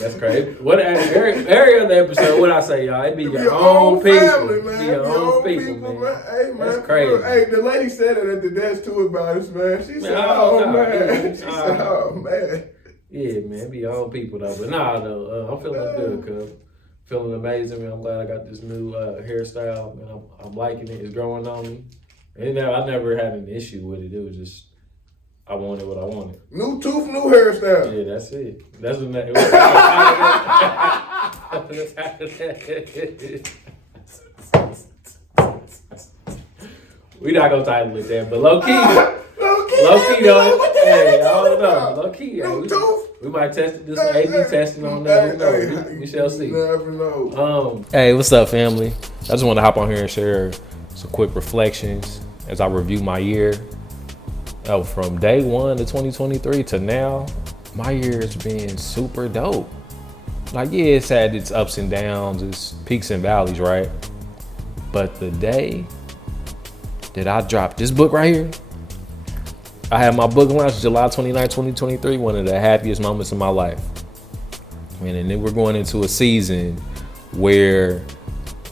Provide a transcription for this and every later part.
That's crazy. What every other episode, what I say, y'all? It be your own people, family, man. Your own people, man. Hey, man, that's crazy. Hey, the lady said it at the desk too about us, man. She said, "Oh man," she said, "Oh man." Yeah, man, be your own people though. But nah, though, I'm feeling good, cuz. Feeling amazing, man. I'm glad I got this new hairstyle, man. I'm liking it. It's growing on me. And I never had an issue with it. It was just I wanted what I wanted. New tooth, new hairstyle. Yeah, that's it. That's what that. We not gonna title it that, but low key though. Hey, I don't know. Low key, new tooth. We might test it. Do some A/B testing on that. We shall see. Never know. Hey, what's up, family? I just want to hop on here and share some quick reflections as I review my year. From day one to 2023 to now, my year has been super dope. Like, yeah, it's had its ups and downs, its peaks and valleys, right? But the day that I dropped this book right here, I had my book launch July 29, 2023, one of the happiest moments of my life. And then we're going into a season where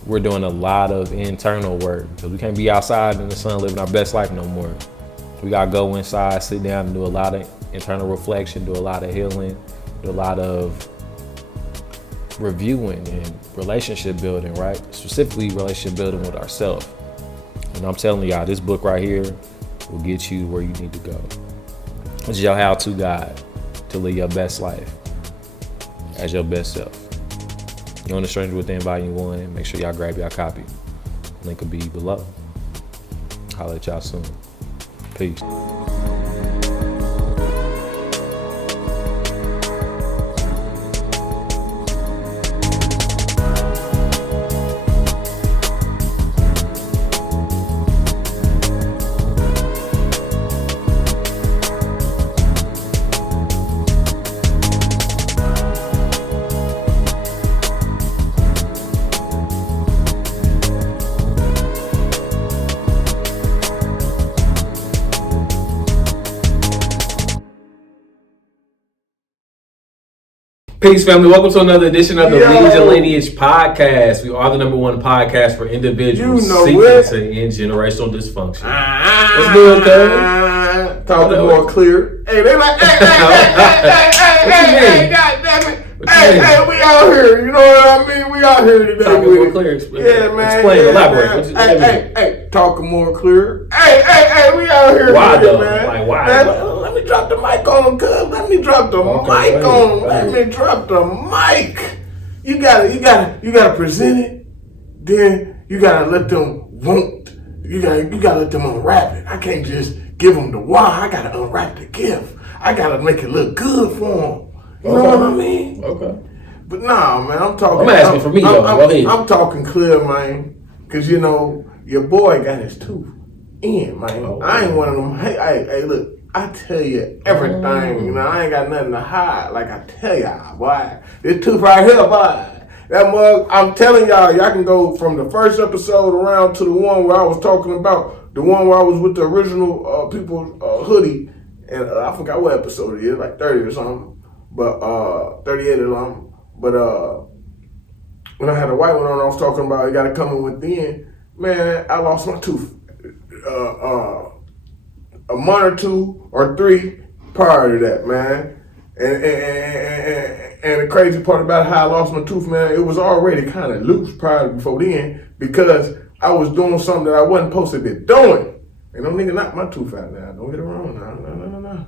we're doing a lot of internal work because we can't be outside in the sun living our best life no more. We gotta go inside, sit down and do a lot of internal reflection, do a lot of healing, do a lot of reviewing and relationship building, right? Specifically relationship building with ourselves. And I'm telling y'all, this book right here will get you where you need to go. It's your how-to guide to live your best life as your best self. You own The Stranger Within Volume 1. Make sure y'all grab y'all copy. Link will be below. Holla at y'all soon. Peace. Peace, family. Welcome to another edition of the Lineage podcast. We are the #1 podcast for individuals seeking to end generational dysfunction. What's good, cuz? Talking more clear. Hey, they like, hey, God damn it. Hey, we out here. You know what I mean? We out here today. Talking more clear. Yeah, man. Explain, elaborate. Hey, talking more clear. Hey, we out here. Why today, though? man. Like, why? Let me drop the mic on them, cuz. Let me drop the mic on them. Let me drop the mic. You gotta present it. Then you gotta let them want. You gotta let them unwrap it. I can't just give them the why. I gotta unwrap the gift. I gotta make it look good for them. You know what I mean? Okay. But nah, man, I'm talking. I'm asking for me though. Go ahead. I'm talking clear, man. Cause you know your boy got his tooth in, man. Oh, I ain't one of them. Hey, look. I tell you everything, you know, I ain't got nothing to hide. Like I tell y'all, boy, this tooth right here, boy, that mug, I'm telling y'all can go from the first episode around to the one where I was talking about, the one where I was with the original people hoodie, and I forgot what episode it is, like 30 or something, but 38 or something, but when I had the white one on, I was talking about you gotta come in within, man, I lost my tooth. A month or 2 or 3 prior to that, man. And the crazy part about how I lost my tooth, man, it was already kind of loose before then because I was doing something that I wasn't supposed to be doing. And them niggas knocked my tooth out now. Don't get it wrong now. No.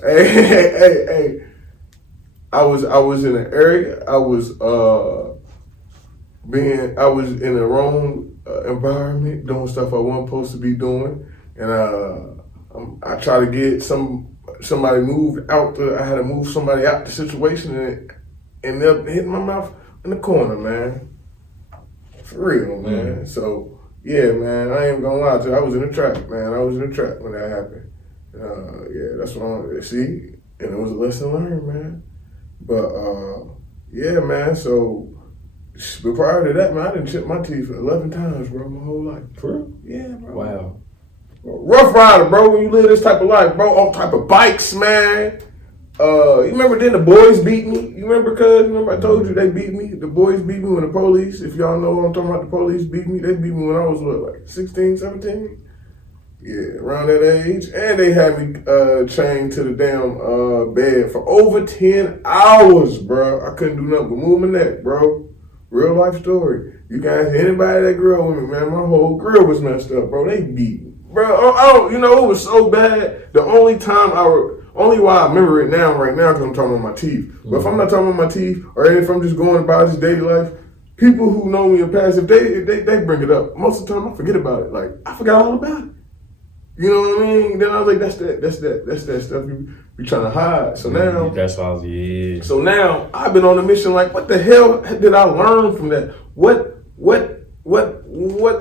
Hey. I was in an area. I was in the wrong environment, doing stuff I wasn't supposed to be doing, and I try to get somebody moved out. I had to move somebody out the situation, and it ended up hitting my mouth in the corner, man. For real, man. Mm. So yeah, man, I ain't gonna lie to you. I was in a trap, man. I was in a trap when that happened. Yeah, that's what I see, and it was a lesson learned, man. But yeah, man. So, but prior to that, man, I done chipped my teeth 11 times, bro, my whole life. For real? Yeah, bro. Wow. Rough rider, bro. When you live this type of life, bro, all type of bikes, man. You remember then the boys beat me? You remember, cuz? Remember I told you they beat me? The boys beat me when the police, if y'all know what I'm talking about, the police beat me. They beat me when I was, what, like 16, 17? Yeah, around that age. And they had me chained to the damn bed for over 10 hours, bro. I couldn't do nothing but move my neck, bro. Real life story. You guys, anybody that grew up with me, man, my whole grill was messed up, bro. They beat me. Bro, you know, it was so bad. The only time only why I remember it now, right now, because I'm talking about my teeth. But if I'm not talking about my teeth, or if I'm just going about this daily life, people who know me in the past, if they bring it up, most of the time I forget about it. Like, I forgot all about it. You know what I mean? Then I was like, that's that stuff you be trying to hide. So now, that's all. Yeah. So now I've been on a mission. Like, what the hell did I learn from that? What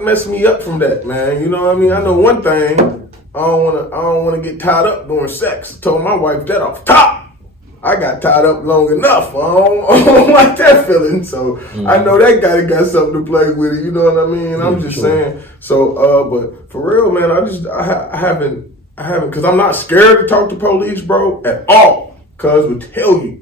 messed me up from that, man? You know what I mean? I know one thing. I don't wanna get tied up during sex. I told my wife that off top. I got tied up long enough. I don't like that feeling. So I know that guy got something to play with it. You know what I mean? I'm just saying. So, but for real, man, I haven't, because I'm not scared to talk to police, bro, at all. Cuz would tell you.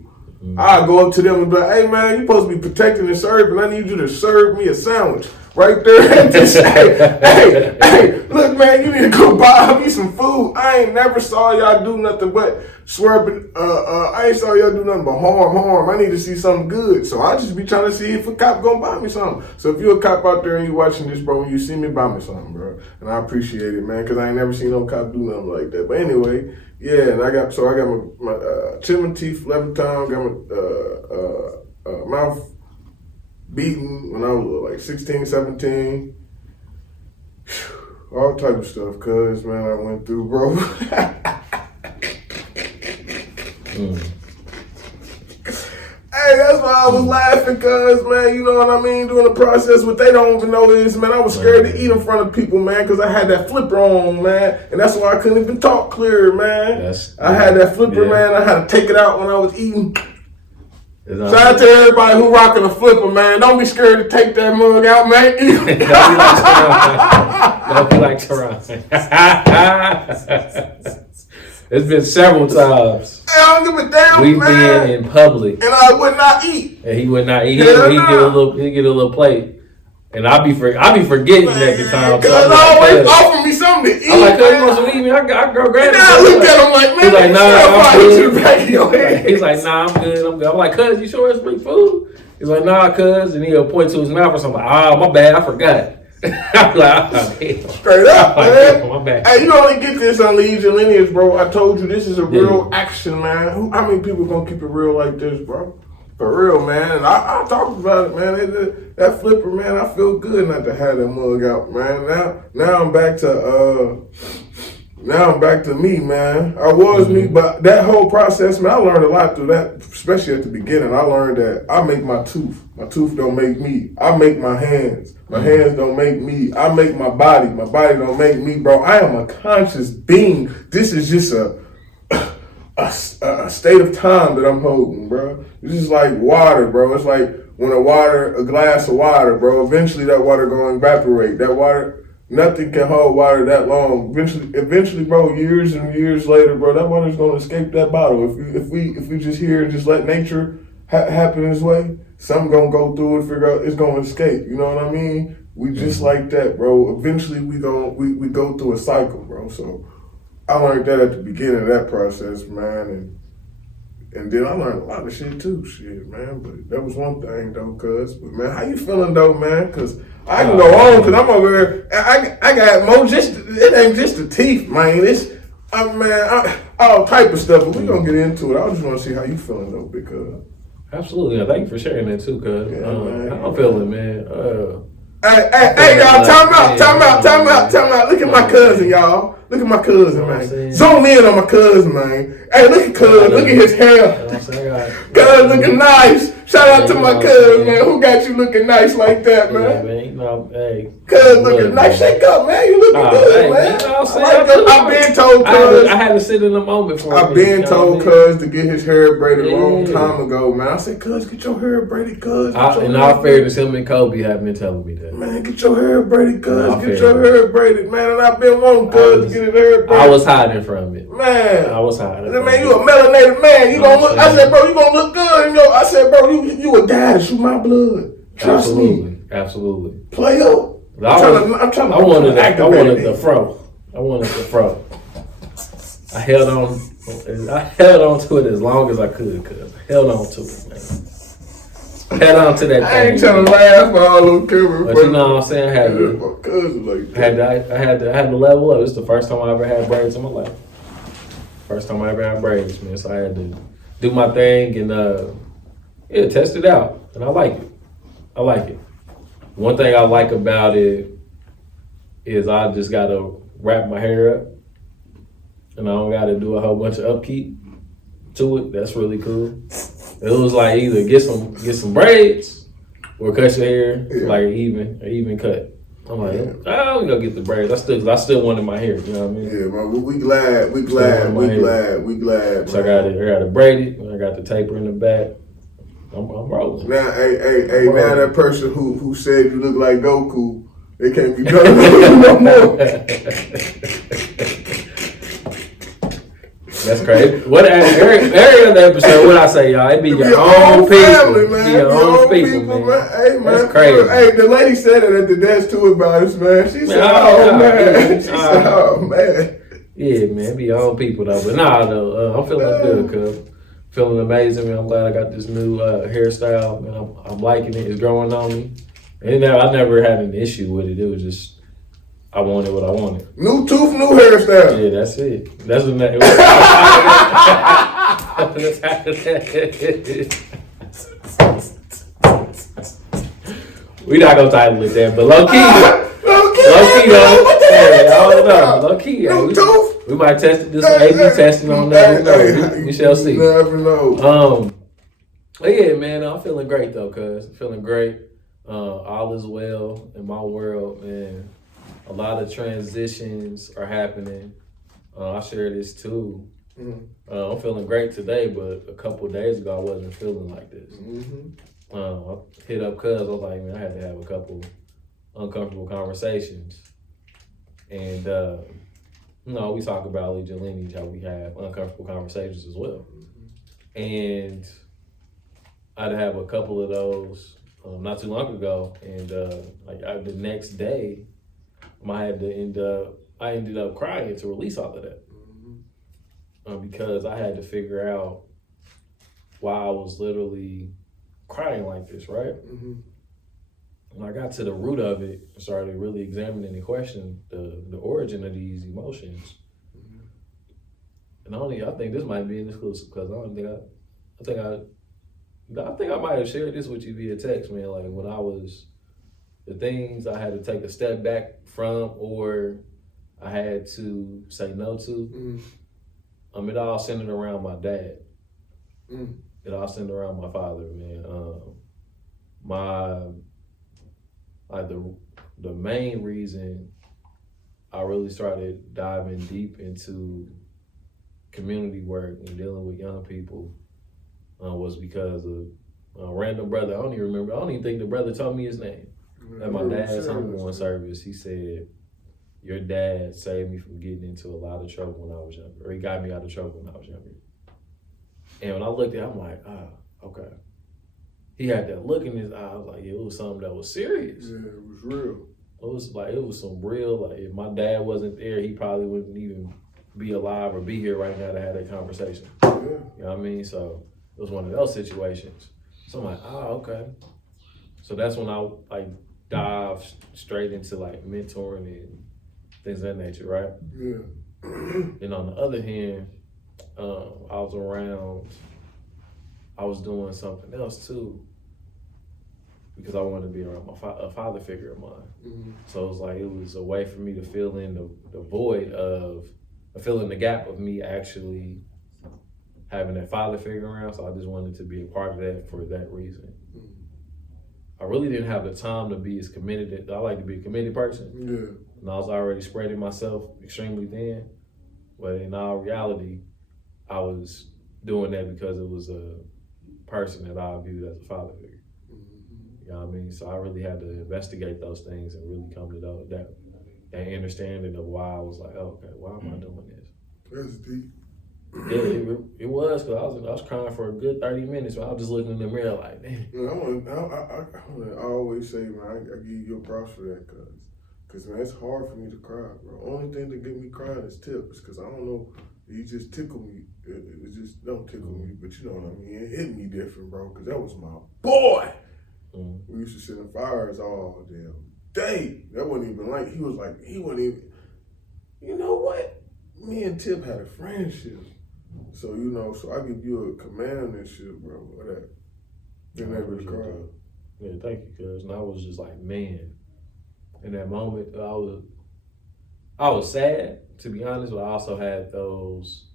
I go up to them and be like, hey, man, you supposed to be protecting and serving. I need you to serve me a sandwich. Right there at this, hey, look, man, you need to go buy me some food. I ain't never saw y'all do nothing but swerving. I ain't saw y'all do nothing but harm. I need to see something good. So I just be trying to see if a cop gonna buy me something. So if you're a cop out there and you watching this, bro, you see me, buy me something, bro. And I appreciate it, man, because I ain't never seen no cop do nothing like that. But anyway, yeah, and I got my chin and teeth 11 times, got my mouth beaten when I was like 16, 17. All type of stuff, cuz, man, I went through, bro. Hey, that's why I was laughing, cuz, man, you know what I mean, during the process. What they don't even know is, man, I was scared to eat in front of people, man, because I had that flipper on, man, and that's why I couldn't even talk clear, man. I had that flipper, man, I had to take it out when I was eating. Shout out to everybody who rocking a flipper, man. Don't be scared to take that mug out, man. Don't be like Taron. It's been several times. I don't give a damn, We've man. been in public. And I would not eat. And he would not eat. He'd get a little plate. And I be forgetting at the time. Cause always offer me something to eat. I'm like, cuz you want some to eat? I go grab it. And I looked at him like, man, he's like, nah, I'm good. He's like, nah, I'm good. I'm like, cuz, you sure it's free food? He's like, nah, cuz. And he'll point to his mouth or something. Like, my bad, I forgot. I'm like, straight up, man. My bad. Hey, you only get this on Lineage Leader, bro. I told you this is a real action, man. How many people gonna keep it real like this, bro? For real, man. And I talked about it, man. That flipper, man, I feel good not to have that mug out, man. Now I'm back to me, man. I was me, but that whole process, man, I learned a lot through that, especially at the beginning. I learned that I make my tooth. My tooth don't make me. I make my hands. My hands don't make me. I make my body. My body don't make me, bro. I am a conscious being. This is just a state of time that I'm holding, bro. This is like water, bro. It's like when a glass of water, bro, eventually that water gonna evaporate. That water, nothing can hold water that long. Eventually, bro, years and years later, bro, that water's gonna escape that bottle. If we just here and just let nature happen this way, something gonna go through it, figure out it's gonna escape. You know what I mean? We just like that, bro. Eventually we go through a cycle, bro. So I learned that at the beginning of that process, man, and then I learned a lot of shit too, man. But that was one thing though, cuz. But man, how you feeling though, man? Cause I can go on, cause I'm over here. I got more. It ain't just the teeth, man. It's all type of stuff. But we gonna get into it. I just want to see how you feeling though, because. Absolutely, thank you for sharing that too, cuz. How I'm feeling, man. Hey, y'all, time out. Look at my cousin, y'all. Look at my cousin, man. Zoom in on my cousin, man. Hey, look at cousin. Look at his hair. Cousin looking nice. Shout out to my cuz, man. Who got you looking nice like that, man? Yeah, man. You know, hey. Cuz looking nice. Shake up, man. You looking good, man. You know what I'm saying? I've been told cuz. I had to sit in the moment for I've been told cuz to get his hair braided a long time ago, man. I said, cuz, get your hair braided, cuz. In all fairness, him and Kobe have been telling me that. Man, get your hair braided, cuz. Get your hair braided, man. And I've been wanting cuz to get his hair braided. I was hiding from it. Man. I was hiding. Man, you a melanated man. You gonna look. I said, bro, you gonna look good. And I said, bro, you a guy to shoot my blood. Trust me. Absolutely. Play up. I'm trying to. I wanted the fro. I held on to it as long as I could, cuz. I held on to it, man. Held on to that thing. I ain't trying to laugh all on camera. But you know what I'm saying? I had to level up. It's the first time I ever had braids in my life. First time I ever had braids, man. So I had to do my thing and test it out. And I like it. One thing I like about it is I just gotta wrap my hair up, and I don't gotta do a whole bunch of upkeep to it. That's really cool. It was like either get some braids or cut your hair like an even cut. I'm like, I'm gonna get the braids. I still wanted my hair. You know what I mean? Yeah, man. We glad. So I got it braided. I got the taper in the back. I'm rolling. Now, now that person who said you look like Goku, they can't be done no more. That's crazy. What every other episode, what I say, y'all? It be your own family, people, man. Be your own people, man. Hey, man. That's crazy. Hey, the lady said it at the desk too about us, man. She said, "Oh man," she said, "Oh man." Yeah, man. Be your own people though. But nah, though, I'm feeling good, cuz. Feeling amazing, man. I'm glad I got this new hairstyle, man. I'm liking it. It's growing on me. And I never had an issue with it. It was just I wanted what I wanted. New tooth, new hairstyle. Yeah, that's it. That's what that. We not gonna title it that, but low key though. Hey, I don't know. Low key. New tooth. We might test this A/B testing on that. We shall see. Never know. But yeah, man, I'm feeling great though, cuz feeling great. All is well in my world, man. A lot of transitions are happening. I share this too. Mm-hmm. I'm feeling great today, but a couple of days ago I wasn't feeling like this. Mm-hmm. I hit up cuz I was like, man, I had to have a couple uncomfortable conversations, and we talk about Lineage, how we have uncomfortable conversations as well. Mm-hmm. And I'd have a couple of those not too long ago, and the next day, I ended up crying to release all of that. Mm-hmm. Because I had to figure out why I was literally crying like this, right? Mm-hmm. When I got to the root of it, I started really examining and questioning the origin of these emotions. Mm-hmm. And I think this might be an exclusive because I think I might have shared this with you via text, man. Like when I was, the things I had to take a step back from, or I had to say no to. Mm. It all centered around my dad. Mm. It all centered around my father, man. The main reason I really started diving deep into community work and dealing with young people was because of a random brother. I don't even think the brother told me his name. At my dad's homegoing service, he said, your dad saved me from getting into a lot of trouble when I was younger, or he got me out of trouble when I was younger. And when I looked at it, I'm like, okay. He had that look in his eye. I was like, yeah, it was something that was serious. Yeah, it was real. It was some real, like, if my dad wasn't there, he probably wouldn't even be alive or be here right now to have that conversation. Yeah. You know what I mean? So it was one of those situations. So I'm like, okay. So that's when I dive straight into like mentoring and things of that nature, right? Yeah. And on the other hand, I was doing something else too, because I wanted to be around a father figure of mine. Mm-hmm. So it was a way for me to fill in the void of, fill in the gap of me actually having that father figure around. So I just wanted to be a part of that for that reason. I really didn't have the time to be as committed. I like to be a committed person. Yeah. And I was already spreading myself extremely thin. But in all reality, I was doing that because it was a person that I viewed as a father figure. You know what I mean? So I really had to investigate those things and really come to that understanding of why I was like, oh, okay, why am I doing this? That's deep. Yeah, it was, because I was crying for a good 30 minutes, but I was just looking in the mirror like, damn. I always say, man, I give you your props for that, cause man, it's hard for me to cry, bro. Only thing that get me crying is tips, cause I don't know, you just tickle me. It just don't tickle me, but you know what I mean. It hit me different, bro, cause that was my boy. We used to sit in fires all damn day. That wasn't even like he wasn't even. You know what? Me and Tip had a friendship. So, so I give you a command and shit, bro, for that. You're never to cry. Yeah, thank you, cuz. And I was just like, man, in that moment, I was sad, to be honest, but I also had those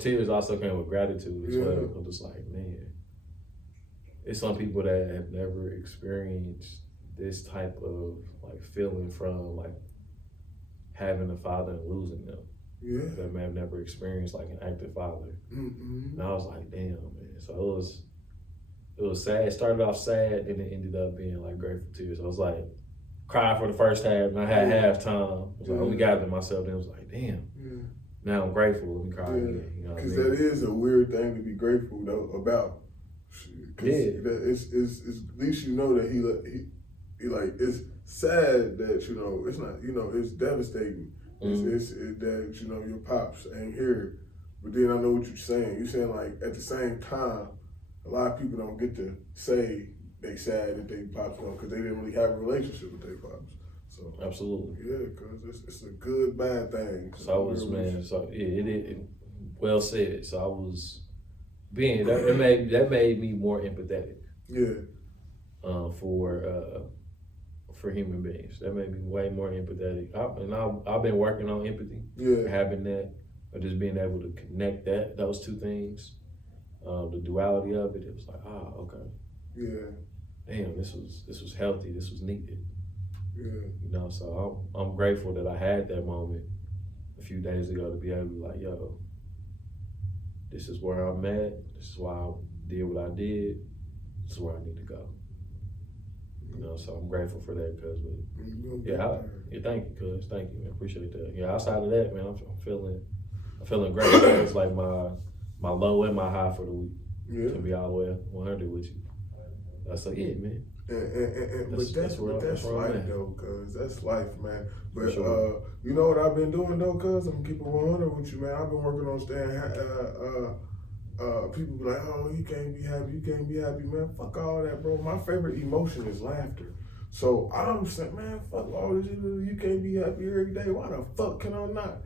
tears also came with gratitude as well. I'm just like, man, it's some people that have never experienced this type of like feeling from like having a father and losing them. Yeah. That may have never experienced like an active father. And I was like, damn, man. So it was sad. It started off sad, and it ended up being like grateful tears. I was like, cried for the first half, and I had halftime. I was like, we gathered myself, and it was like, damn. Now I'm grateful. Let me cry again. You know what I mean? That is a weird thing to be grateful though about. Cause it's at least you know that he like it's sad that it's not it's devastating. It's that your pops ain't here, but then I know what you're saying. You're saying like at the same time, a lot of people don't get to say they sad that they pops gone because they didn't really have a relationship with their pops. So absolutely, yeah, because it's a good bad thing. So I was it well said. So I was being that made me more empathetic. Yeah. For human beings, that made me way more empathetic. I've been working on empathy. Yeah. Having that, or just being able to connect those two things, the duality of it. It was like, okay. Yeah. Damn, this was healthy. This was needed. Yeah. So I'm grateful that I had that moment a few days ago to be able to be like, yo, this is where I'm at. This is why I did what I did. This is where I need to go. So I'm grateful for that, cuz. Thank you, cuz. Thank you, man. Appreciate that. Yeah, outside of that, man, I'm feeling great. It's like my low and my high for the week. Yeah. To be all the way 100 with you. So yeah, man. But that's life though, cuz. That's life, man. But sure. You know what I've been doing though, cuz? I'm keeping 100 with you, man. I've been working on staying people be like, oh, you can't be happy, man. Fuck all that, bro. My favorite emotion is laughter. So I'm saying, man, fuck all this. You can't be happy every day. Why the fuck can I not?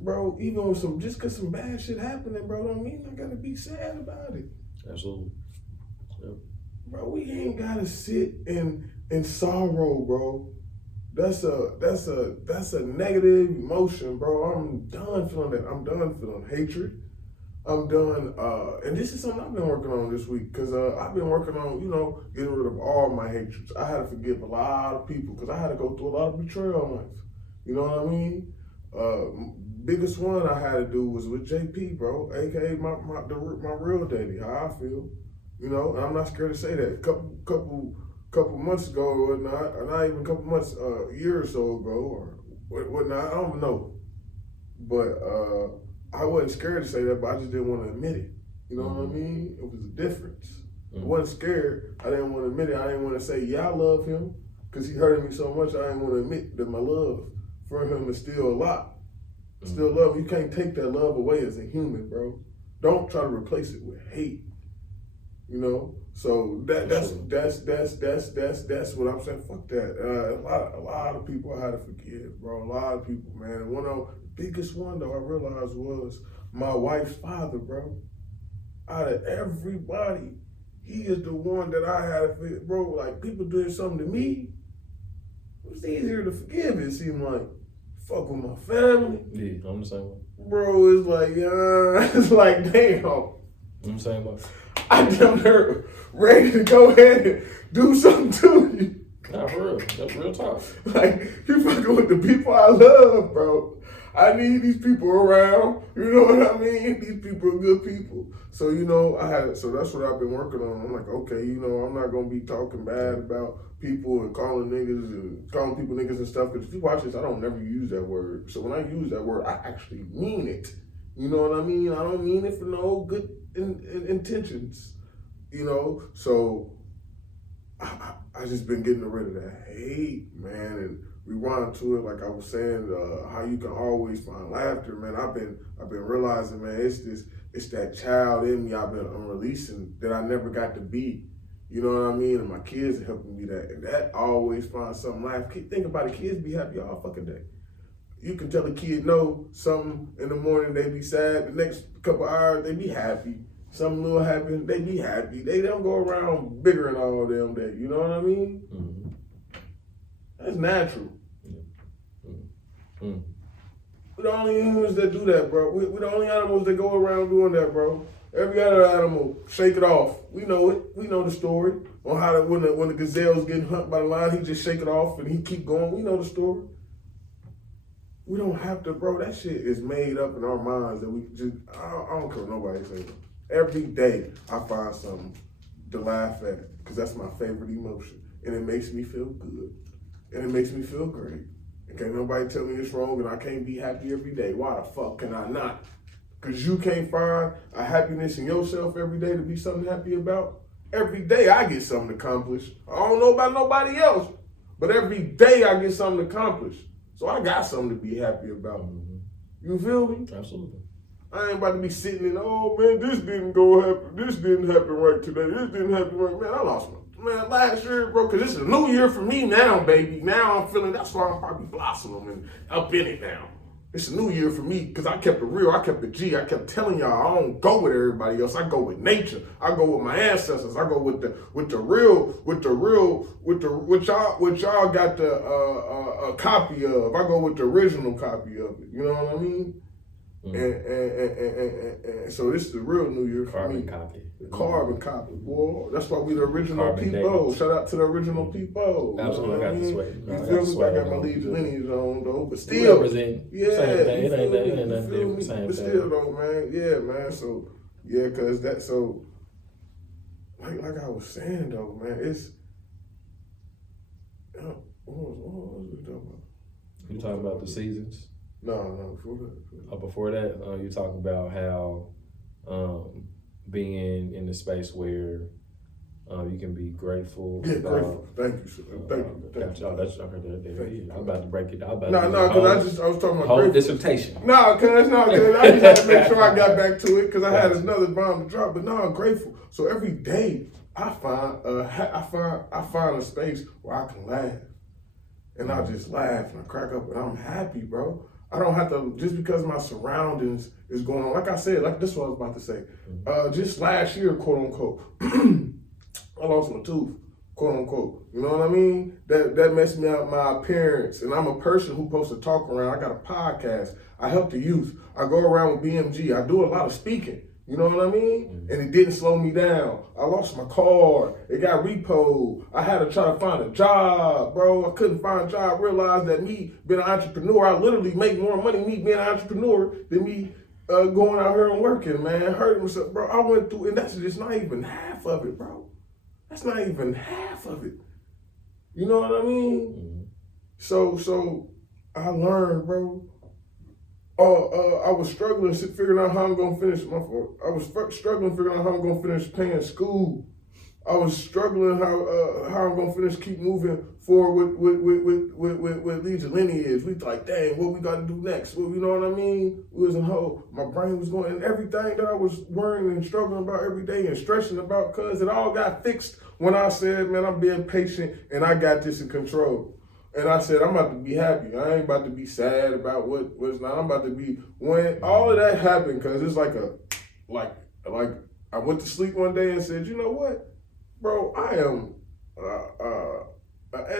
Bro, even with just cause some bad shit happening, bro, don't mean I gotta be sad about it. Absolutely. Yep. Bro, we ain't gotta sit in sorrow, bro. That's a negative emotion, bro. I'm done feeling that. I'm done feeling hatred. I'm done, and this is something I've been working on this week, because I've been working on, getting rid of all my hatreds. I had to forgive a lot of people, because I had to go through a lot of betrayal in life. You know what I mean? Biggest one I had to do was with JP, bro, aka my real daddy, how I feel. And I'm not scared to say that. Couple months ago or whatnot, or not even a couple months, a year or so ago, or whatnot, I don't know. But I wasn't scared to say that, but I just didn't want to admit it. You know what I mean? It was a difference. I wasn't scared. I didn't want to admit it. I didn't want to say, yeah, I love him, because he hurted me so much. I didn't want to admit that my love for him is still a lot. Still love him. You can't take that love away as a human, bro. Don't try to replace it with hate. So that's what I'm saying. Fuck that. A lot of people I had to forgive, bro. A lot of people, man. And one of the biggest one though I realized was my wife's father, bro. Out of everybody, he is the one that I had to forgive, bro. Like, people doing something to me, it was easier to forgive. It seemed like fuck with my family. Yeah, I'm the same way. bro, it's like, it's like, damn. You know what I'm saying, bro? I damn near ready to go ahead and do something to you. Not for real. That's real talk. Like, you fucking with the people I love, bro. I need these people around. You know what I mean? These people are good people. So, you know, so that's what I've been working on. I'm like, okay, you know, I'm not going to be talking bad about people and calling people niggas and stuff. Because if you watch this, I don't never use that word. So when I use that word, I actually mean it. You know what I mean? I don't mean it for no good intentions. You know? So I just been getting rid of that hate, man, and rewind to it, like I was saying, how you can always find laughter, man. I've been realizing, man, it's that child in me I'm releasing that I never got to be. You know what I mean? And my kids are helping me that, and that always finds something laugh. Think about it, kids be happy all fucking day. You can tell a kid no, something in the morning they be sad, the next couple hours they be happy. Something little happen, they be happy. They don't go around bickering all damn day. You know what I mean? Mm-hmm. That's natural. Mm-hmm. We're the only humans that do that, bro. We're the only animals that go around doing that, bro. Every other animal, shake it off. We know it. We know the story on how when the gazelle's getting humped by the lion, he just shake it off and he keep going. We know the story. We don't have to, bro. That shit is made up in our minds that we just, I don't care what nobody says. Every day I find something to laugh at because that's my favorite emotion. And it makes me feel good. And it makes me feel great. And can't nobody tell me it's wrong and I can't be happy every day. Why the fuck can I not? Because you can't find a happiness in yourself every day to be something happy about. Every day I get something accomplished. I don't know about nobody else, but every day I get something accomplished. So I got something to be happy about. You feel me? Absolutely. I ain't about to be sitting in, oh man, this didn't happen right today. This didn't happen right. Man, I lost last year, bro, because this is a new year for me now, baby. Now I'm feeling, that's why I'm probably blossoming and up in it now. It's a new year for me because I kept it real. I kept it G. I kept telling y'all I don't go with everybody else. I go with nature. I go with my ancestors. I go with the real, what y'all got a copy of. I go with the original copy of it. You know what I mean? Mm-hmm. And so this is the real New Year for me. Carbon copy, boy. That's why we the original people. Shout out to the original people. Absolutely, I got this way. You feel me? I got my lineage on though, but still, yeah, it ain't nothing different. But still though, man, yeah, man. So yeah, cause that so like I was saying though, man, it's what was we talking about? You talking about the seasons? No, before that. Before that, you talking about how being in the space where you can be grateful. Yeah, grateful. Thank you, sir. Thank you. Oh, that's okay. I'm about to break it down. No, because I was talking about whole grateful. dissertation. No, because that's not good. I just had to make sure I got back to it because I had another bomb to drop. But no, I'm grateful. So every day I find a space where I can laugh, and I just laugh and I crack up, and I'm happy, bro. I don't have to, just because my surroundings is going on. Like I said, like this is what I was about to say. Just last year, quote unquote, I lost my tooth, quote unquote. You know what I mean? That messed me up my appearance. And I'm a person who's supposed to talk around. I got a podcast. I help the youth. I go around with BMG. I do a lot of speaking. You know what I mean? And it didn't slow me down. I lost my car. It got repoed. I had to try to find a job, bro. I couldn't find a job. Realized that me being an entrepreneur, I literally make more money me being an entrepreneur than me going out here and working, man. Hurting myself, bro. I went through, and that's just not even half of it, bro. That's not even half of it. You know what I mean? So I learned, bro. I was struggling figuring out how I'm gonna finish my fault. I was struggling figuring out how I'm gonna finish paying school. I was struggling how I'm gonna keep moving forward with Lineage. We like, dang, what we gotta do next? Well, you know what I mean? We was in hole. My brain was going, and everything that I was worrying and struggling about every day and stressing about, cause it all got fixed when I said, man, I'm being patient and I got this in control. And I said, I'm about to be happy. I ain't about to be sad about what's not. I'm about to be, when all of that happened, because it's like I went to sleep one day and said, you know what, bro, I am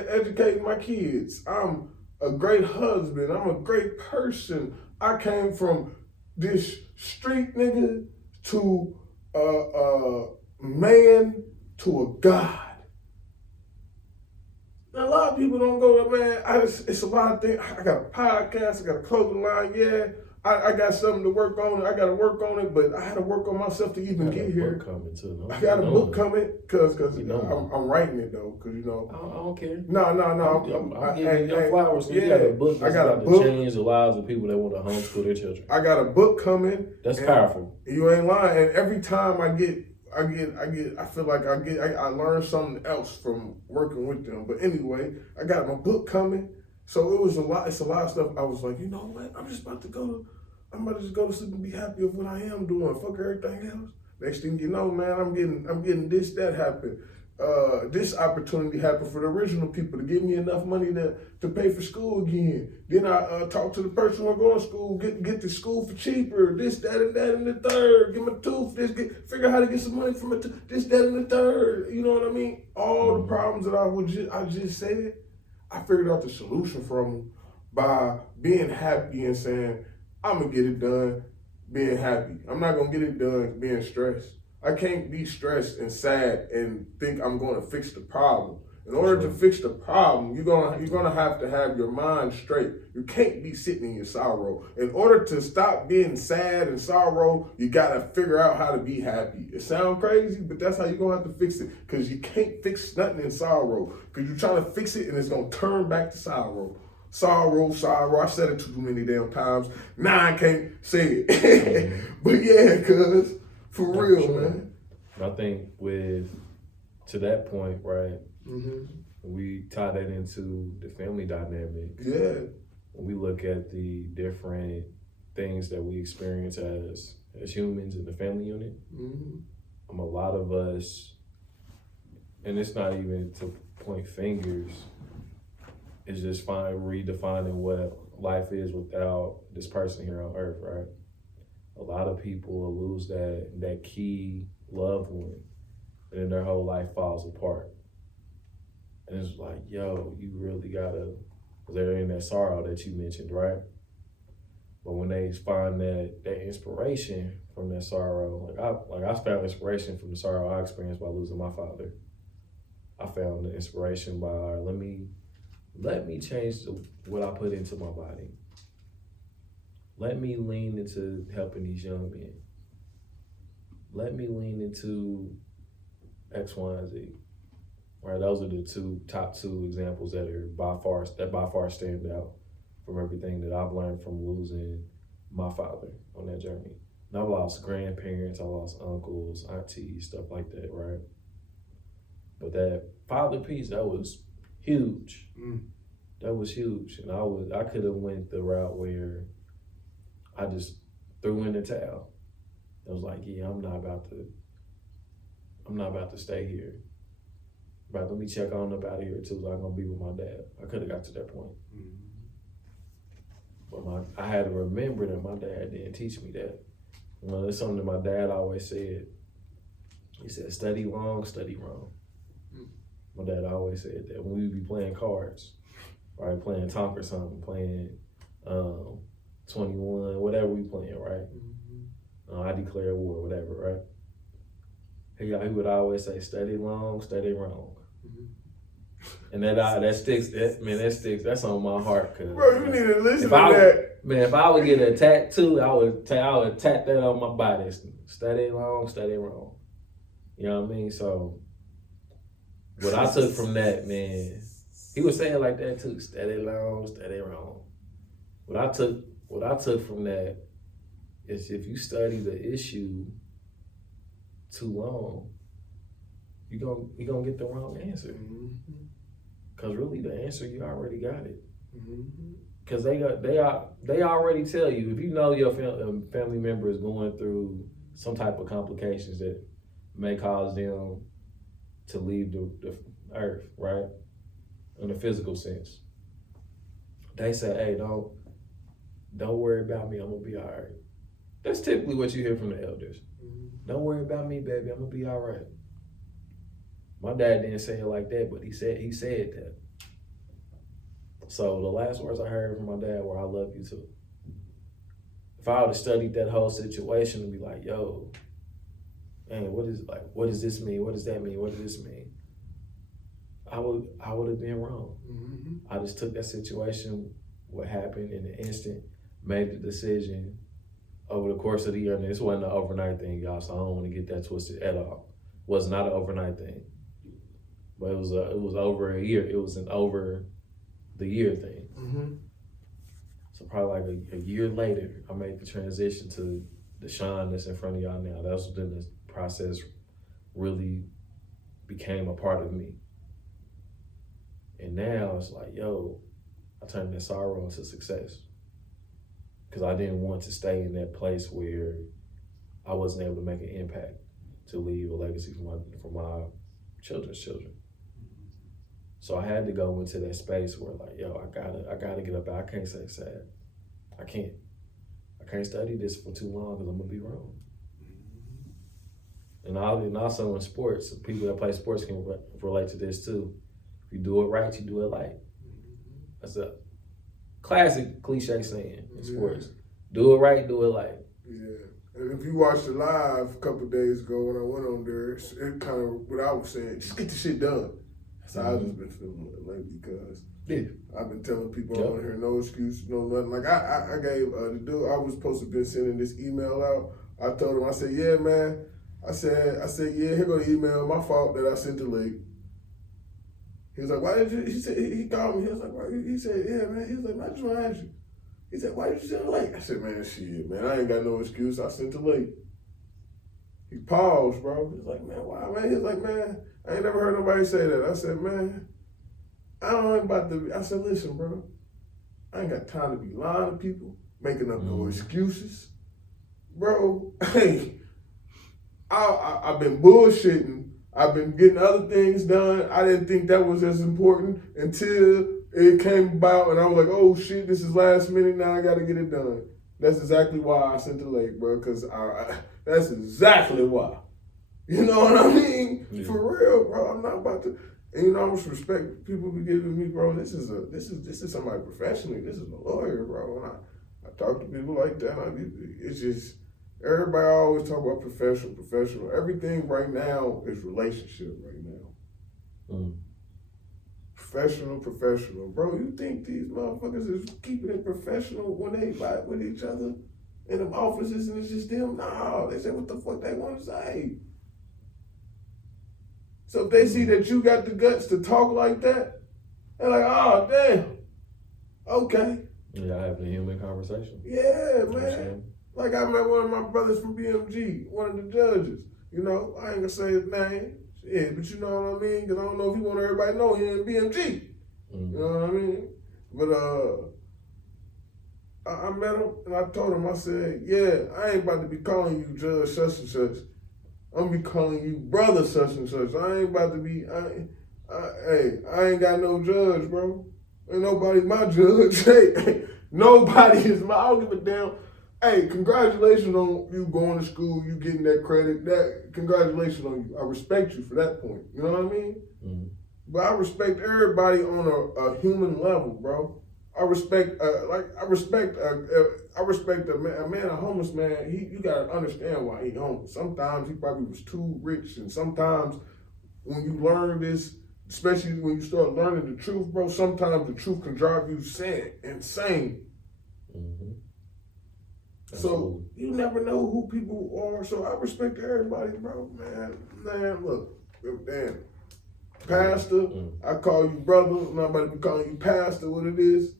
educating my kids. I'm a great husband. I'm a great person. I came from this street nigga to man to a god. Now, a lot of people don't go, man, it's a lot of things. I got a podcast, I got a clothing line, yeah. I got something to work on. I got to work on it, but I had to work on myself to even get here. Coming too, no? I got a book coming because I'm writing it though, because you know. I don't care. No. I'm giving you flowers. Yeah, you got a book that's about to change the lives of people that want to homeschool their children. I got a book coming. That's powerful. You ain't lying. And every time I feel like I learn something else from working with them. But anyway, I got my book coming. So it's a lot of stuff. I was like, you know what? I'm about to just go to sleep and be happy with what I am doing. Fuck everything else. Next thing you know, man, I'm getting this, that happened. This opportunity happened for the original people to give me enough money to pay for school again. Then I talked to the person who's going to school, get to school for cheaper, this, that, and that, and the third. Get my tooth, figure out how to get some money from this, that, and the third. You know what I mean? All the problems that I just said, I figured out the solution from them by being happy and saying, I'm going to get it done being happy. I'm not going to get it done being stressed. I can't be stressed and sad and think I'm going to fix the problem. In order to fix the problem, you're gonna have to have your mind straight. You can't be sitting in your sorrow. In order to stop being sad and sorrow, you gotta figure out how to be happy. It sounds crazy, but that's how you're gonna have to fix it. Because you can't fix nothing in sorrow. Because you're trying to fix it and it's gonna turn back to sorrow. Sorrow. I said it too many damn times. Now I can't say it. But yeah, cuz. For real, man. I think to that point, right, we tie that into the family dynamic. Yeah. When we look at the different things that we experience as humans in the family unit, a lot of us, and it's not even to point fingers, it's just redefining what life is without this person here on earth, right? A lot of people will lose that key loved one, and then their whole life falls apart. And it's like, yo, you really gotta, they're in that sorrow that you mentioned, right? But when they find that inspiration from that sorrow, I found inspiration from the sorrow I experienced by losing my father. I found the inspiration by, let me change what I put into my body. Let me lean into helping these young men. Let me lean into X, Y, and Z. Right, those are the top two examples that by far stand out from everything that I've learned from losing my father on that journey. And I've lost grandparents, I lost uncles, aunties, stuff like that, right? But that father piece, that was huge. That was huge, and I could have went the route where I just threw in the towel. I was like, yeah, I'm not about to stay here. But let me check on up out of here too, so I'm gonna be with my dad. I could have got to that point. But I had to remember that my dad didn't teach me that. You know, that's something that my dad always said. He said, study long, study wrong. My dad always said that when we would be playing cards, right, playing Tonk or something, playing 21, whatever we playing, right? I declare war, whatever, right? He would always say, study long, study wrong. And that sticks, that's on my heart. Cause, bro, you need to listen to that. Man, if I would get a tattoo, I would tat that on my body. Study long, study wrong. You know what I mean? So, what I took from that, man, he was saying like that too, study long, study wrong. What I took from that is if you study the issue too long, you're gonna get the wrong answer. Cause really the answer, you already got it. Cause they already tell you, if you know your family member is going through some type of complications that may cause them to leave the earth, right? In a physical sense. They say, hey, don't worry about me, I'm gonna be all right. That's typically what you hear from the elders. Don't worry about me, baby, I'm gonna be all right. My dad didn't say it like that, but he said that. So the last words I heard from my dad were, I love you too. if I would have studied that whole situation and be like, yo, man, what does this mean? What does that mean? What does this mean? I would have been wrong. Mm-hmm. I just took that situation, what happened in an instant, made the decision over the course of the year. And this wasn't an overnight thing, y'all, so I don't want to get that twisted at all. It was not an overnight thing. But it was over a year. It was an over the year thing. Mm-hmm. So probably like a year later, I made the transition to the Sean that's in front of y'all now. That's when the process really became a part of me. And now it's like, yo, I turned that sorrow into success. Because I didn't want to stay in that place where I wasn't able to make an impact to leave a legacy for my children's children. So I had to go into that space where like, yo, I gotta get up. I can't stay sad. I can't study this for too long because I'm gonna be wrong. And also in sports, people that play sports can relate to this too. If you do it right, you do it light. That's a classic cliche saying in sports. Do it right, do it light. Yeah. And if you watched it live a couple of days ago when I went on there, it kind of what I was saying, just get the shit done. That's how I've just been feeling lately because I've been telling people on here, no excuse, no nothing. Like I gave the dude, I was supposed to be sending this email out. I told him, I said, yeah, man. I said, yeah, here go the email. My fault that I sent it late. He was like, why did you? He said, he called me. He was like, why? He said, yeah, man. He was like, I just want to ask you. He said, why did you send it late? I said, man, shit, man. I ain't got no excuse. I sent it late. He paused, bro. He was like, man, why, man? He was like, man, I ain't never heard nobody say that. I said, man, I said, listen, bro. I ain't got time to be lying to people, making up no excuses. Bro, hey, I've been bullshitting. I've been getting other things done. I didn't think that was as important until it came about and I was like, oh shit, this is last minute, now I gotta get it done. That's exactly why I sent it late, bro, because that's exactly why. You know what I mean? Yeah. For real, bro. I'm not about to, and you know, I just respect people be giving me, bro. This is somebody professionally. This is a lawyer, bro. And I talk to people like that. It's just, everybody always talk about professional. Everything right now is relationship right now. Professional. Bro, you think these motherfuckers is keeping it professional when they fight with each other in the offices and it's just them? No, they say what the fuck they want to say. So if they see that you got the guts to talk like that, they're like, oh, damn. Okay. Yeah, I have a human conversation. Yeah, man. Like I met one of my brothers from BMG, one of the judges. You know, I ain't gonna say his name. Yeah, but you know what I mean? Because I don't know if he want everybody to know he in BMG. You know what I mean? But I met him and I told him, I said, yeah, I ain't about to be calling you Judge such and such. I'm gonna be calling you Brother such and such. I ain't about to be, I ain't got no judge, bro. Ain't nobody my judge. Hey, nobody is my, I don't give a damn. Hey, congratulations on you going to school, you getting that credit. Congratulations on you. I respect you for that point. You know what I mean? But I respect everybody on a human level, bro. I respect a man, a homeless man. You gotta understand why he homeless. Sometimes he probably was too rich, and sometimes when you learn this, especially when you start learning the truth, bro, sometimes the truth can drive you insane. So you never know who people are. So I respect everybody, bro. Man, look, damn. Pastor, I call you brother. I'm not about to be calling you pastor. What it is?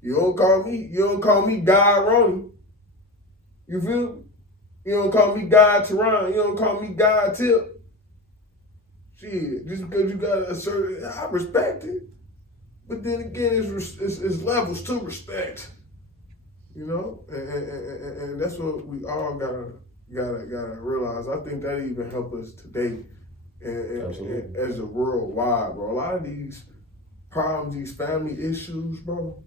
You don't call me Guy Ronnie. You feel me? You don't call me Guy Taron. You don't call me Guy Tip. Shit, just because you got a certain, I respect it. But then again, it's levels to respect. You know, and that's what we all gotta realize. I think that even help us today, and as a worldwide, bro. A lot of these problems, these family issues, bro,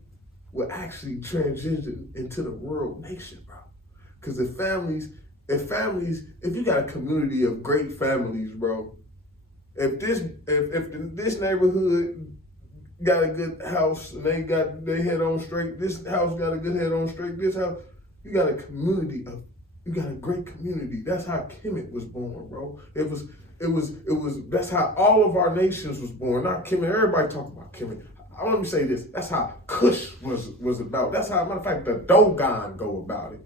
will actually transition into the world nation, bro. Because if you got a community of great families, bro, if this neighborhood got a good house and they head on straight, this house got a good head on straight, this house, You got a community of, you got a great community. That's how Kemet was born, bro. It was. That's how all of our nations was born. Not Kemet. Everybody talk about Kemet. Let me say this. That's how Kush was about. That's how, matter of fact, the Dogon go about it.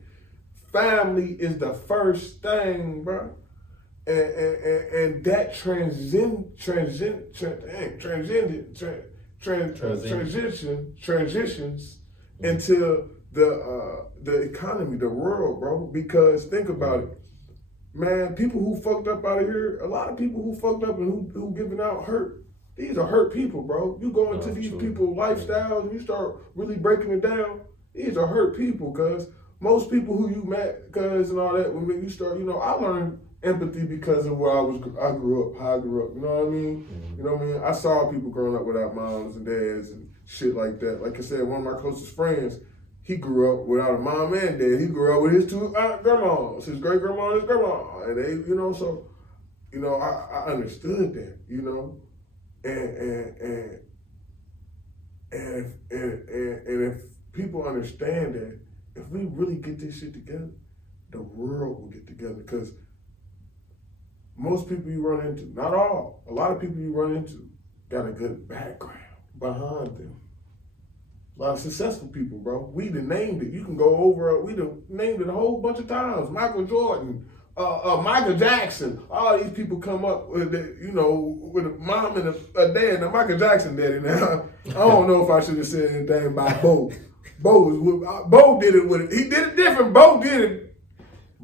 Family is the first thing, bro. And that transitions into the economy, the world, bro. Because think about it, man. People who fucked up out of here, a lot of people who fucked up and who giving out hurt. These are hurt people, bro. You go into these people's lifestyles and you start really breaking it down. These are hurt people, cuz most people who you met, cuz and all that, when you start, I learned empathy because of where I grew up, how I grew up. You know what I mean? You know what I mean? I saw people growing up without moms and dads and shit like that. Like I said, one of my closest friends, he grew up without a mom and dad. He grew up with his two grandmas, his great grandma and his grandma, and they, so, I understood that, and if people understand that, if we really get this shit together, the world will get together. Because most people you run into, not all, a lot of people you run into got a good background behind them. A lot of successful people, bro. We done named it. You can go over, we done named it a whole bunch of times. Michael Jordan, Michael Jackson. All these people come up with, with a mom and a dad. Now, Michael Jackson daddy now. I don't know if I should have said anything about Bo. Bo did it with it. He did it different. Bo did it.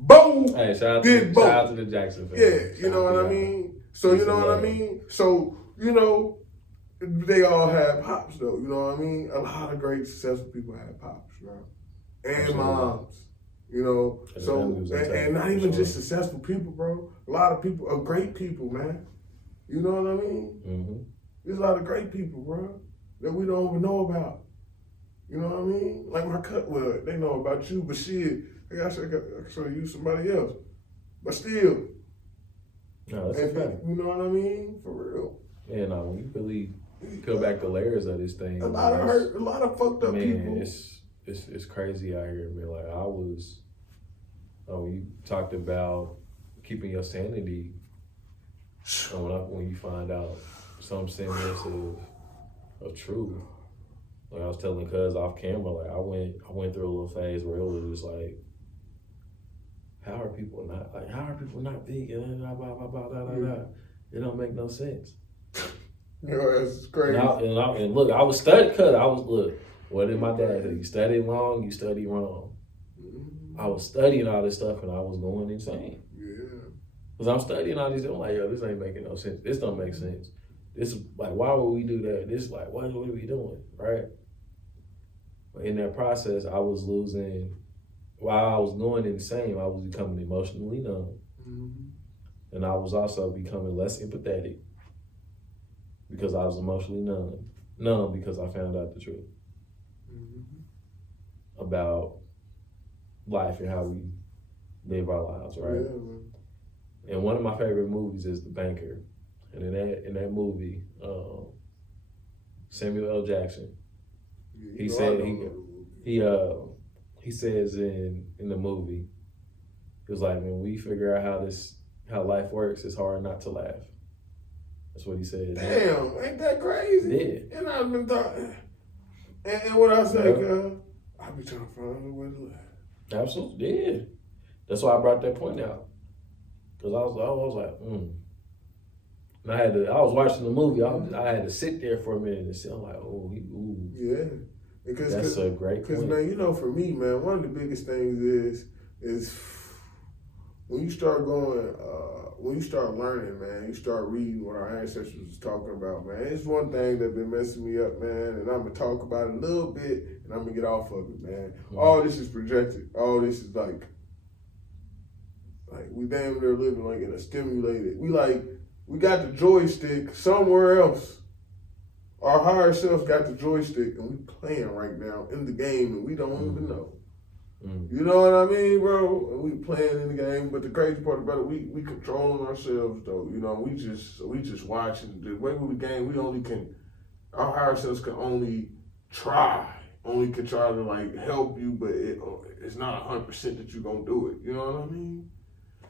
Hey, shout out to the Jackson family. Yeah, you know what I mean? So, you know what I mean? So, they all had pops, though. You know what I mean? A lot of great, successful people had pops, bro. And moms. So, and not even just successful people, bro. A lot of people are great people, man. You know what I mean? Mm-hmm. There's a lot of great people, bro, that we don't even know about. You know what I mean? Like my well, they know about you, but shit, I gotta show you somebody else. But still. No, that's a fact. You know what I mean? For real. Yeah, no, when you really peel back the layers of this thing. A lot of fucked up people. It's crazy out here, man. Like you talked about keeping your sanity. When you find out some semblance of truth. Like I was telling cuz off camera, like I went through a little phase where it was just like, how are people not vegan? Blah, blah, blah, blah, blah, blah. It don't make no sense. It's crazy. And look, I was studying, what did my dad say? You study long, you study wrong. Mm-hmm. I was studying all this stuff and I was going insane. Yeah. Because I'm studying all these, I'm like, this ain't making no sense. This don't make sense. This is like, why would we do that? This is like, what are we doing, right? But in that process, I was losing, while I was going insane, I was becoming emotionally numb. Mm-hmm. And I was also becoming less empathetic because I was emotionally numb because I found out the truth about life and how we live our lives, right? Yeah. And one of my favorite movies is The Banker. And in that movie, Samuel L. Jackson, he said he says in the movie, he was like, when we figure out how life works, it's hard not to laugh. That's what he said. Damn, ain't that crazy? Yeah. And I've been talking, and what I say, I be trying to find a way to laugh. Absolutely, yeah. That's why I brought that point out, because I was like, And I was watching the movie. I had to sit there for a minute and see. I'm like, ooh. Yeah. That's a great point. Because, man, for me, man, one of the biggest things is when you start when you start learning, man, you start reading what our ancestors was talking about, man. It's one thing that's been messing me up, man, and I'm going to talk about it a little bit, and I'm going to get off of it, man. Mm-hmm. All this is projected. All this is like we damn near living like in a stimulated. We got the joystick somewhere else. Our higher selves got the joystick, and we playing right now in the game, and we don't even know. You know what I mean, bro? And we playing in the game, but the crazy part about it, we controlling ourselves, though. We just watching. The way we game, our higher selves can only try only can try to like help you, but it's not 100% that you're gonna do it. You know what I mean?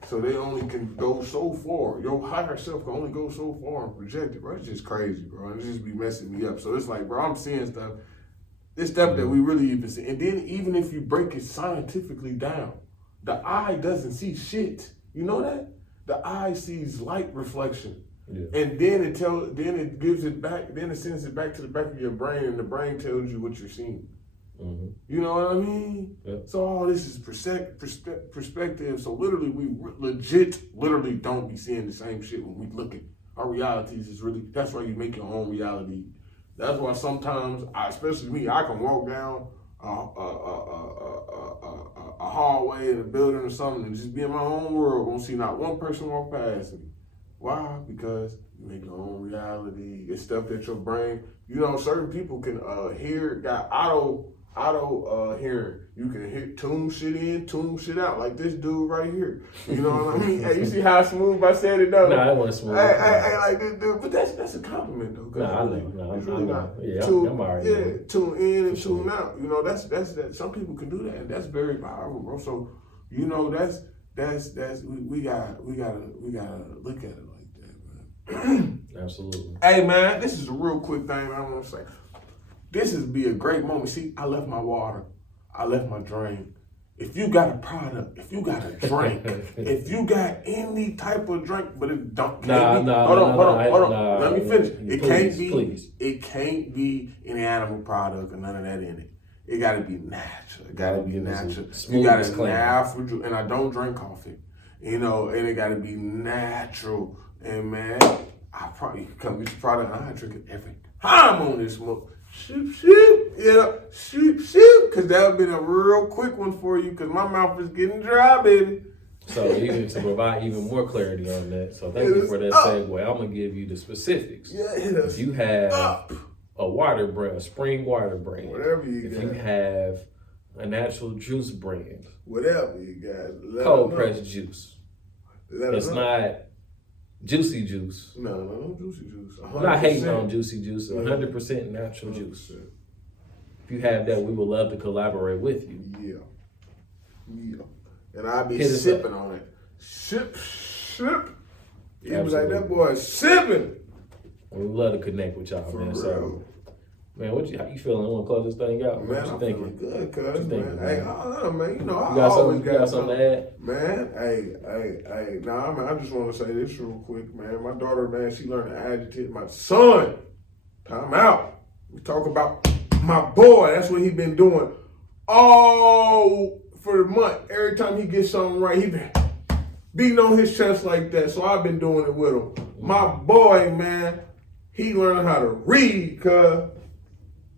So they only can go so far. Your higher self can only go so far and project it, bro. It's just crazy, bro. It just be messing me up. So it's like, bro, I'm seeing stuff. This stuff that we really even see. And then even if you break it scientifically down, the eye doesn't see shit. You know that? The eye sees light reflection. Yeah. And then it gives it back, then it sends it back to the back of your brain, and the brain tells you what you're seeing. Mm-hmm. You know what I mean? Yeah. So all this is perspective. So literally, we literally don't be seeing the same shit when we look at our realities. Is really, that's why you make your own reality. That's why sometimes, especially me, I can walk down a hallway in a building or something and just be in my own world. Won't see not one person walk past me. Why? Because you make your own reality. It's stuff that your brain, certain people can got auto hearing. You can tune shit in, tune shit out, like this dude right here. You know what I mean? Hey, you see how smooth I said it though? No, I wasn't smooth. I like this dude, but that's a compliment though. No, I know. It's really not. Yeah, I'm alright. Yeah, tune in and tune out. That's some people can do that, and that's very powerful, bro. So, that's we gotta look at it like that, man. Absolutely. Hey, man, this is a real quick thing I want to say. This would be a great moment. See, I left my water. I left my drink. If you got a product, if you got a drink, if you got any type of drink, but it don't hold on. Let me finish. It can't be any animal product or none of that in it. It gotta be natural. It gotta be natural. You gotta natural, and I don't drink coffee. And it gotta be natural. And man, I probably come get your product. I drink it every time on this smoke. Shoot, yeah, shoot, because that would have been a real quick one for you, because my mouth is getting dry, baby. So even to provide even more clarity on that, so thank you for that segue. I'm going to give you the specifics. Yeah, if you have a water brand, a spring water brand, whatever you got. If you have a natural juice brand, whatever you got. Cold pressed juice. It's not juicy juice. No, juicy juice. 100%. I'm not hating on juicy juice. 100% natural 100%. Juice. If you have that, we would love to collaborate with you. Yeah. And I'll be sipping on it. Sip. It was like that boy sipping. We would love to connect with y'all, man. Real. So, man, how you feeling? Want to close this thing out? Man, what you I'm feeling good, cuz, man. Hey, I don't know, man. You got something to add? Man, hey. Nah, man, I just want to say this real quick, man. My daughter, man, she learned to agitate my son. Time out. We talk about my boy. That's what he been doing all for the month. Every time he gets something right, he been beating on his chest like that. So I've been doing it with him. My boy, man, he learned how to read, cuz.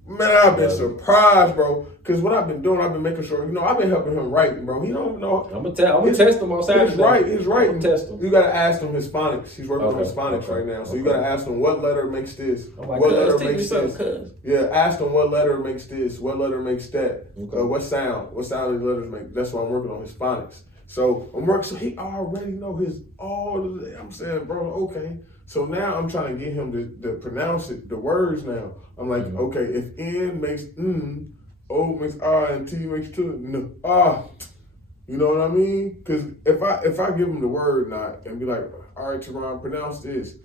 Man, I've been surprised, bro. Because what I've been doing, I've been making sure, I've been helping him write, bro. He don't know. I'm gonna test him on Saturday. His writing. Test him. You gotta ask him Hispanics. He's working with Hispanics right now. So you gotta ask him what letter makes this. What letter makes this. Yeah, ask him what letter makes this. What letter makes that. Okay. What sound these letters make. That's why I'm working on Hispanics. So so he already know I'm saying, bro, okay. So now I'm trying to get him to pronounce the words now. I'm like, okay, if N makes N, O makes I, and T makes T, no, you know what I mean? Because if I give him the word now and be like, all right, Taron, pronounce this,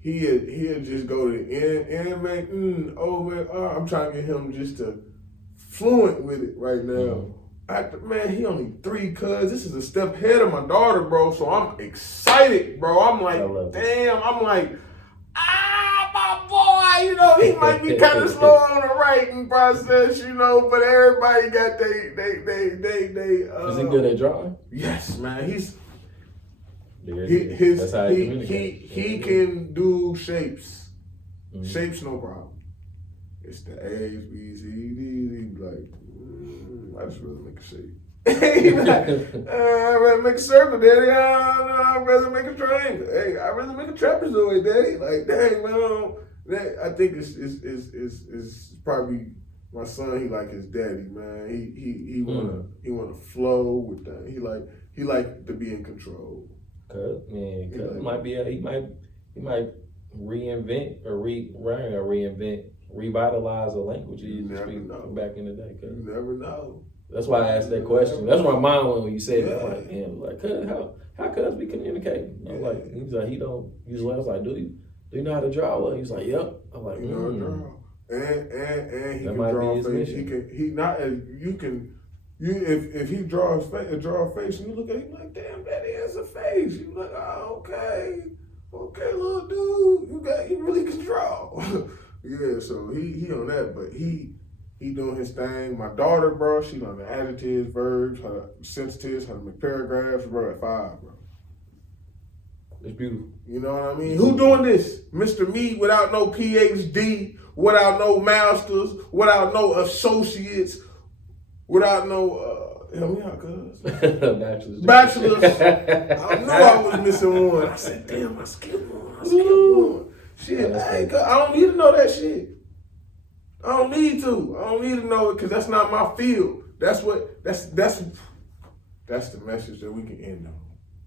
he'll just go to N make N, O make I. I'm trying to get him just to fluent with it right now. Man, he only 3, cuz this is a step ahead of my daughter, bro. So I'm excited, bro. I'm like, damn. I'm like, my boy. He might be kind of slow on the writing process, but everybody got they. Is he good at drawing? Yes, man. That's how he can do shapes. Shapes, no problem. It's the A's, B's, C's, D's. He be like, I just rather make a shape. I'd rather make a circle, daddy. I'd rather make a triangle. Hey, I'd rather make a trapezoid, daddy. Like, dang, man. I think it's probably my son. He like his daddy, man. He wanna flow with that. He like to be in control. He might reinvent revitalize a language you You used to never speak know. from back in the day. Cause You never know. that's why I asked that question. That's where my mind went when you said that. I'm like, damn, like, cuz, how cuz we communicating? I was like, he's like, he don't use letters. I was like, do you know how to draw? Well, he's like, yep. I'm like, You know how to draw. And he That can might draw be a his face. mission. If he draw a face and you look at him like, damn, that is a face. You like, oh, okay, little dude, you really can draw. Yeah, so he on that, but he doing his thing. My daughter, bro, she on the adjectives, verbs, how to sensitives, how to make paragraphs, bro, at 5, bro. It's beautiful. You know what I mean? Who doing this? Mr. Me without no PhD, without no masters, without no associates, without no, help me out, cuz. Bachelors. I knew I was missing one. I said, damn, I skipped one. Shit, I don't need to know that shit. I don't need to know it because that's not my field. That's the message that we can end on.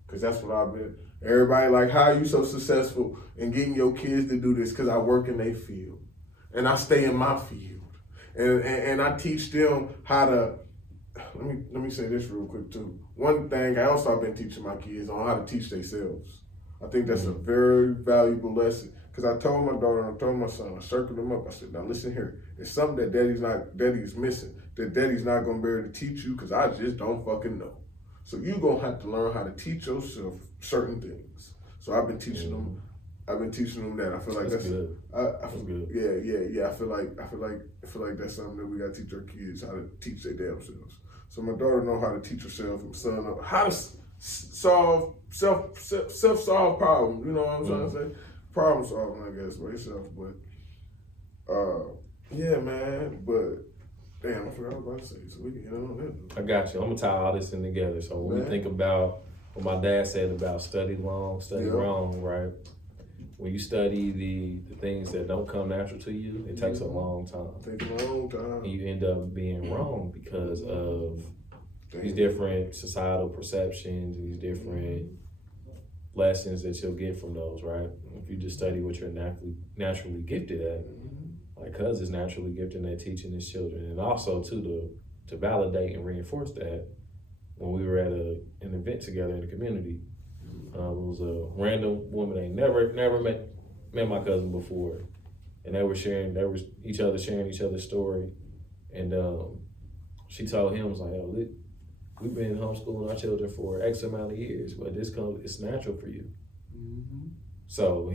Because that's what I've been. Everybody like, how are you so successful in getting your kids to do this? Because I work in their field. And I stay in my field. And I teach them how to, let me say this real quick too. One thing I also have been teaching my kids on how to teach themselves. I think that's a very valuable lesson. Because I told my daughter and I told my son, I circled them up. I said, now listen here. It's something that daddy's missing. That daddy's not going to be able to teach you because I just don't fucking know. So you're going to have to learn how to teach yourself certain things. So I've been teaching them. I've been teaching them that. I feel like that's good. That's good. Yeah. I feel like that's something that we got to teach our kids how to teach their damn selves. So my daughter know how to teach herself and son up how to solve self-solve problems. You know what I'm trying to say? Problem solving, I guess, by yourself. But yeah, man. But damn, I forgot what I was about to say. So we can get on that. I got you. I'm gonna tie all this in together. So when we think about what my dad said about study long, study wrong, right? When you study the things that don't come natural to you, it takes a long time. It takes a long time. And you end up being wrong because of these different societal perceptions, these different lessons that you'll get from those, right? If you just study what you're naturally gifted at, like cuz is naturally gifted at teaching his children, and also too to validate and reinforce that. When we were at an event together in the community, it was a random woman they never met my cousin before, and they were sharing each other's story, and she told him, was like, oh, we've been homeschooling our children for X amount of years, but it's natural for you. So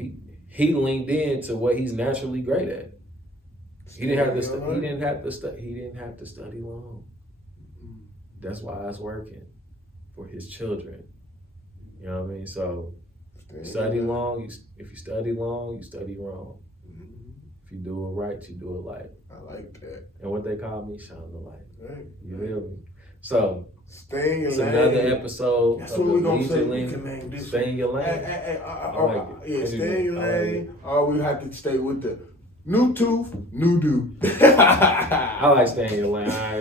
he leaned into what he's naturally great at. He didn't have to study long. That's why it's working for his children. You know what I mean? So study long. If you study long, you study wrong. If you do it right, you do it light. I like that. And what they call me, shine the light. Right. You feel me? So stay in your it's lane. another episode. That's what we're gonna say. We can name this. Stay in your lane. I like it. Yeah, stay in your lane. Or we have to stay with the new tooth, new dude. I like staying in your lane. I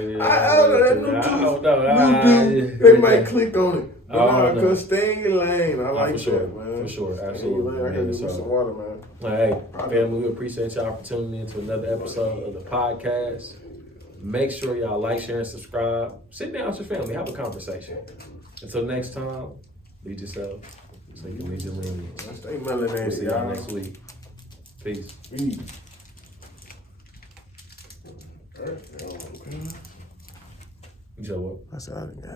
don't know. I don't know. New dude. They might click on it. But cause stay in your lane. I like that, man. For sure, absolutely. I gotta get some water, man. Hey, family, we appreciate y'all for tuning in to another episode of the podcast. Make sure y'all like, share, and subscribe. Sit down with your family, have a conversation. Until next time, lead yourself so you can lead your lineage. Stay melanated, We'll see y'all next week. Peace. You know what? That's all I got.